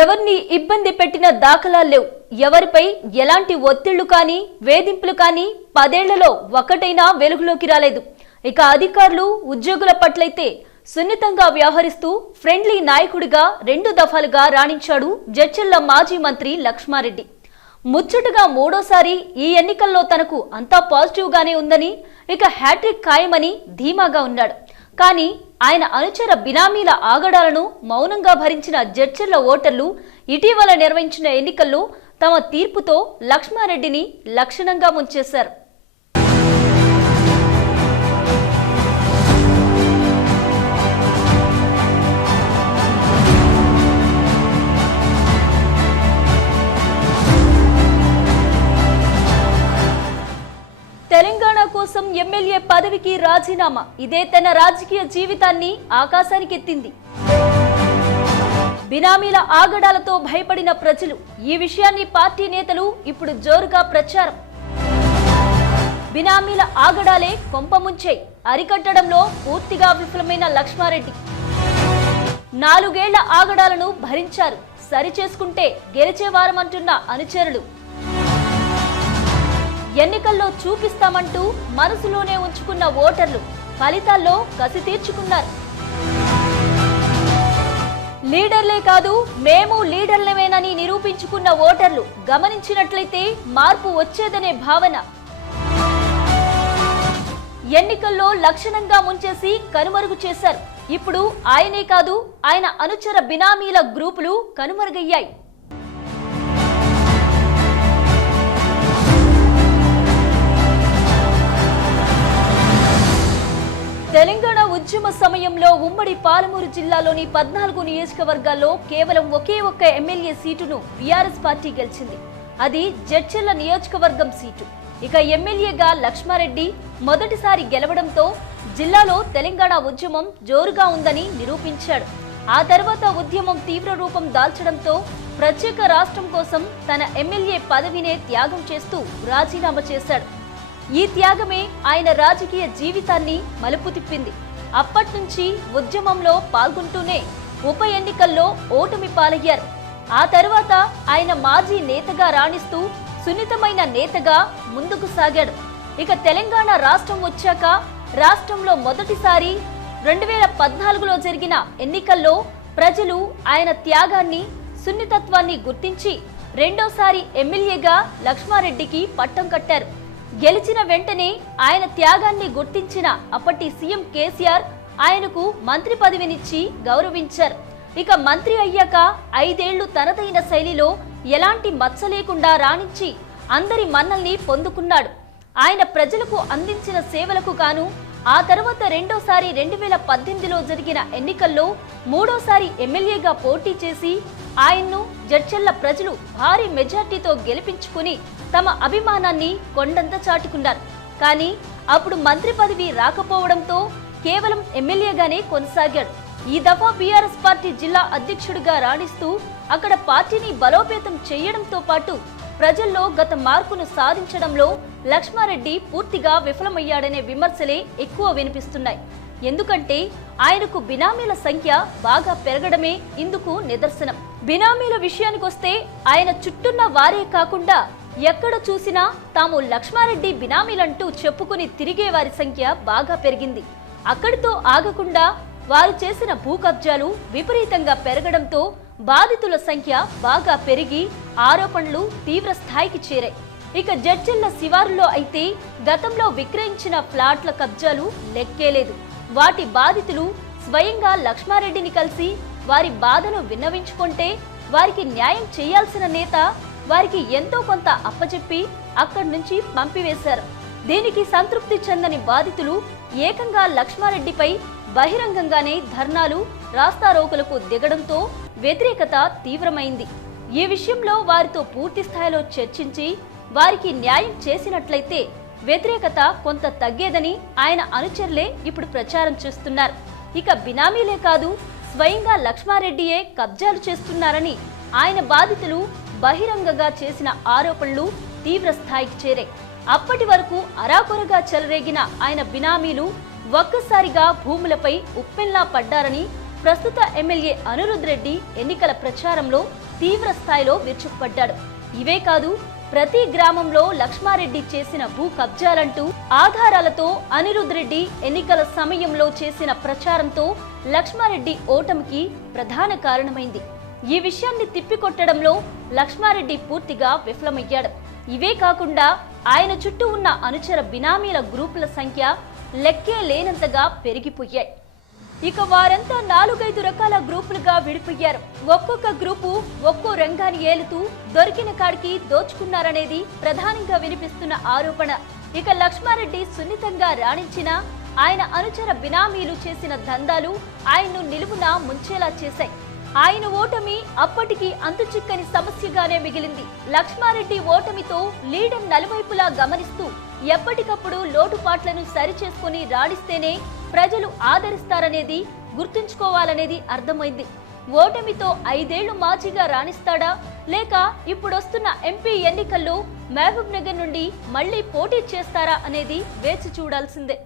ఎవరిని ఇబ్బంది పెట్టిన దాఖలాలు లేవు. ఎవరిపై ఎలాంటి ఒత్తిళ్ళు కానీ వేధింపులు కానీ పదేళ్ళలో ఒకటైనా వెలుగులోకి రాలేదు. ఇక అధికారులు ఉద్యోగుల పట్లయితే సున్నితంగా వ్యవహరిస్తూ ఫ్రెండ్లీ నాయకుడిగా రెండు దఫాలుగా రాణించాడు జడ్చెల్ల మాజీ మంత్రి లక్ష్మారెడ్డి. ముచ్చటగా మూడోసారి ఈ ఎన్నికల్లో తనకు అంతా పాజిటివ్గానే ఉందని ఇక హ్యాట్రిక్ ఖాయమని ధీమాగా ఉన్నాడు. కానీ ఆయన అనుచర బినామీల ఆగడాలను మౌనంగా భరించిన జడ్చర్ల ఓటర్లు ఇటీవల నిర్వహించిన ఎన్నికల్లో తమ తీర్పుతో లక్ష్మారెడ్డిని లక్షణంగా ముంచేశారు. ఎమ్మెల్యే పదవికి రాజీనామా. ఇదే తన రాజకీయ జీవితాన్ని ఆకాశానికి ఎత్తింది బినామీల ఆగడాలతో భయపడిన ప్రజలు. ఈ విషయాన్ని పార్టీ నేతలు ఇప్పుడు జోరుగా ప్రచారం. బినామీల ఆగడాలే కొంపముంచాయి అరికట్టడంలో పూర్తిగా విఫలమైన లక్ష్మారెడ్డి. నాలుగేళ్ళ ఆగడాలను భరించారు. సరిచేసుకుంటే గెలిచేవారమంటున్న అనుచరులు. ఎన్నికల్లో చూపిస్తామంటూ మనసులోనే ఉంచుకున్న ఓటర్లు ఫలితాల్లో కసి తీర్చుకున్నారు. లీడర్లే కాదు మేము లీడర్లమేనని నిరూపించుకున్న ఓటర్లు గమనించినట్లయితే మార్పు వచ్చేదనే భావన. ఎన్నికల్లో లక్షణంగా ముంచేసి కనుమరుగు చేశారు. ఇప్పుడు ఆయనే కాదు ఆయన అనుచర బినామీల గ్రూపులు కనుమరుగయ్యాయి. తెలంగాణ ఉద్యమ సమయంలో ఉమ్మడి పాలమూరు జిల్లాలోని పద్నాలుగు నియోజకవర్గాల్లో కేవలం ఒకే ఒక్క ఎమ్మెల్యే సీటును బీఆర్ఎస్ పార్టీ గెలిచింది. అది జడ్చెల్ల నియోజకవర్గం సీటు. ఇక ఎమ్మెల్యేగా లక్ష్మారెడ్డి మొదటిసారి గెలవడంతో జిల్లాలో తెలంగాణ ఉద్యమం జోరుగా ఉందని నిరూపించాడు. ఆ తర్వాత ఉద్యమం తీవ్ర రూపం దాల్చడంతో ప్రత్యేక రాష్ట్రం కోసం తన ఎమ్మెల్యే పదవినే త్యాగం చేస్తూ రాజీనామా చేశాడు. ఈ త్యాగమే ఆయన రాజకీయ జీవితాన్ని మలుపు తిప్పింది. అప్పట్నుంచి ఉద్యమంలో పాల్గొంటూనే ఉప ఎన్నికల్లో ఓటమి పాలయ్యారు. ఆ తర్వాత ఆయన మాజీ నేతగా రాణిస్తూ సున్నితమైన నేతగా ముందుకు సాగాడు. ఇక తెలంగాణ రాష్ట్రం వచ్చాక రాష్ట్రంలో మొదటిసారి రెండు వేల పద్నాలుగులో జరిగిన ఎన్నికల్లో ప్రజలు ఆయన త్యాగాన్ని సున్నితత్వాన్ని గుర్తించి రెండోసారి ఎమ్మెల్యేగా లక్ష్మారెడ్డికి పట్టం కట్టారు. గెలిచిన వెంటనే ఆయన త్యాగాన్ని గుర్తించిన అప్పటి సీఎం కేసీఆర్ ఆయనకు మంత్రి పదవినిచ్చి గౌరవించారు. ఇక మంత్రి అయ్యాక ఐదేళ్ళు తనదైన శైలిలో ఎలాంటి మచ్చ లేకుండా రాణించి అందరి మన్నల్ని పొందుకున్నాడు. ఆయన ప్రజలకు అందించిన సేవలకు గాను ఆ తర్వాత రెండోసారి రెండు వేల పద్దెనిమిదిలో జరిగిన ఎన్నికల్లో మూడోసారి ఎమ్మెల్యేగా పోటీ చేసి ఆయన్ను జడ్చెల్ల ప్రజలు భారీ మెజార్టీతో గెలిపించుకుని తమ అభిమానాన్ని కొండంత చాటుకున్నారు. కానీ అప్పుడు మంత్రి పదవి రాకపోవడంతో కేవలం ఎమ్మెల్యేగానే కొనసాగాడు. ఈ దఫా బీఆర్ఎస్ పార్టీ జిల్లా అధ్యక్షుడిగా రాణిస్తూ అక్కడ పార్టీని బలోపేతం చేయడంతో పాటు ప్రజల్లో గత మార్పును సాధించడంలో లక్ష్మారెడ్డి పూర్తిగా విఫలమయ్యాడనే విమర్శలే ఎక్కువ వినిపిస్తున్నాయి. ఎందుకంటే ఆయనకు బినామీల సంఖ్య బాగా పెరగడమే ఇందుకు నిదర్శనం. బినామీల విషయానికొస్తే ఆయన చుట్టున్న వారే కాకుండా ఎక్కడ చూసినా తాము లక్ష్మారెడ్డి బినామీలంటూ చెప్పుకుని తిరిగే వారి సంఖ్య బాగా పెరిగింది. అక్కడితో ఆగకుండా వారు చేసిన భూ కబ్జాలు విపరీతంగా పెరగడంతో బాధితుల సంఖ్య బాగా పెరిగి ఆరోపణలు తీవ్ర స్థాయికి చేరాయి. ఇక జడ్జిల్ల శివారులో అయితే గతంలో విక్రయించిన ఫ్లాట్ల కబ్జాలు లెక్కేలేదు వాటి బాధితులు స్వయంగా లక్ష్మారెడ్డిని కలిసి వారి బాధను విన్నవించుకుంటే వారికి న్యాయం చేయాల్సిన నేత వారికి ఎంతో కొంత అప్పచెప్పి అక్కడి నుంచి పంపివేశారు. దీనికి సంతృప్తి చెందని బాధితులు ఏకంగా లక్ష్మారెడ్డిపై బహిరంగంగానే ధర్నాలు రాస్తారోకులకు దిగడంతో వ్యతిరేకత తీవ్రమైంది. ఈ విషయంలో వారితో పూర్తి స్థాయిలో చర్చించి వారికి న్యాయం చేసినట్లయితే వ్యతిరేకత కొంత తగ్గేదని ఆయన అనుచరులే ఇప్పుడు ప్రచారం చేస్తున్నారు. ఇక బినామీలే కాదు స్వయంగా లక్ష్మారెడ్డియే కబ్జాలు చేస్తున్నారని ఆయన బాధితులు బహిరంగంగా చేసిన ఆరోపణలు తీవ్ర స్థాయికి చేరాయి. అప్పటి వరకు అరాకొరగా చెలరేగిన ఆయన బినామీలు ఒక్కసారిగా భూములపై ఉప్పెన్లా పడ్డారని ప్రస్తుత ఎమ్మెల్యే అనిరుద్ రెడ్డి ఎన్నికల ప్రచారంలో తీవ్ర స్థాయిలో విరుచుకుపడ్డాడు. ఇవే కాదు ప్రతి గ్రామంలో లక్ష్మారెడ్డి చేసిన భూ కబ్జాలంటూ ఆధారాలతో అనిరుద్ రెడ్డి ఎన్నికల సమయంలో చేసిన ప్రచారంతో లక్ష్మారెడ్డి ఓటమికి ప్రధాన కారణమైంది. ఈ విషయాన్ని తిప్పికొట్టడంలో లక్ష్మారెడ్డి పూర్తిగా విఫలమయ్యాడు. ఇవే కాకుండా ఆయన చుట్టూ ఉన్న అనుచర బినామీల గ్రూపుల సంఖ్య లెక్కే లేనంతగా పెరిగిపోయాయి. ఇక వారంతా నాలుగైదు రకాల గ్రూపులుగా విడిపోయారు. ఒక్కొక్క గ్రూపు ఒక్కో రంగాన్ని ఏలుతూ దొరికిన కాడికి దోచుకున్నారనేది ప్రధానంగా వినిపిస్తున్న ఆరోపణ. ఇక లక్ష్మారెడ్డి సున్నితంగా రాణించిన ఆయన అనుచర బినామీలు చేసిన దందాలు ఆయన్ను నిలువున ముంచేలా చేశాయి. ఆయన ఓటమి అప్పటికి అంతుచిక్కని సమస్యగానే మిగిలింది. లక్ష్మారెడ్డి ఓటమితో లీడర్ నలువైపులా గమనిస్తూ ఎప్పటికప్పుడు లోటుపాట్లను సరిచేసుకుని రాణిస్తేనే ప్రజలు ఆదరిస్తారనేది గుర్తుంచుకోవాలనేది అర్థమైంది. ఓటమితో ఐదేళ్ళు మాజీగా రాణిస్తాడా? లేక ఇప్పుడొస్తున్న ఎంపీ ఎన్నికల్లో మహబూబ్ నగర్ నుండి మళ్ళీ పోటీ చేస్తారా అనేది వేచి చూడాల్సిందే.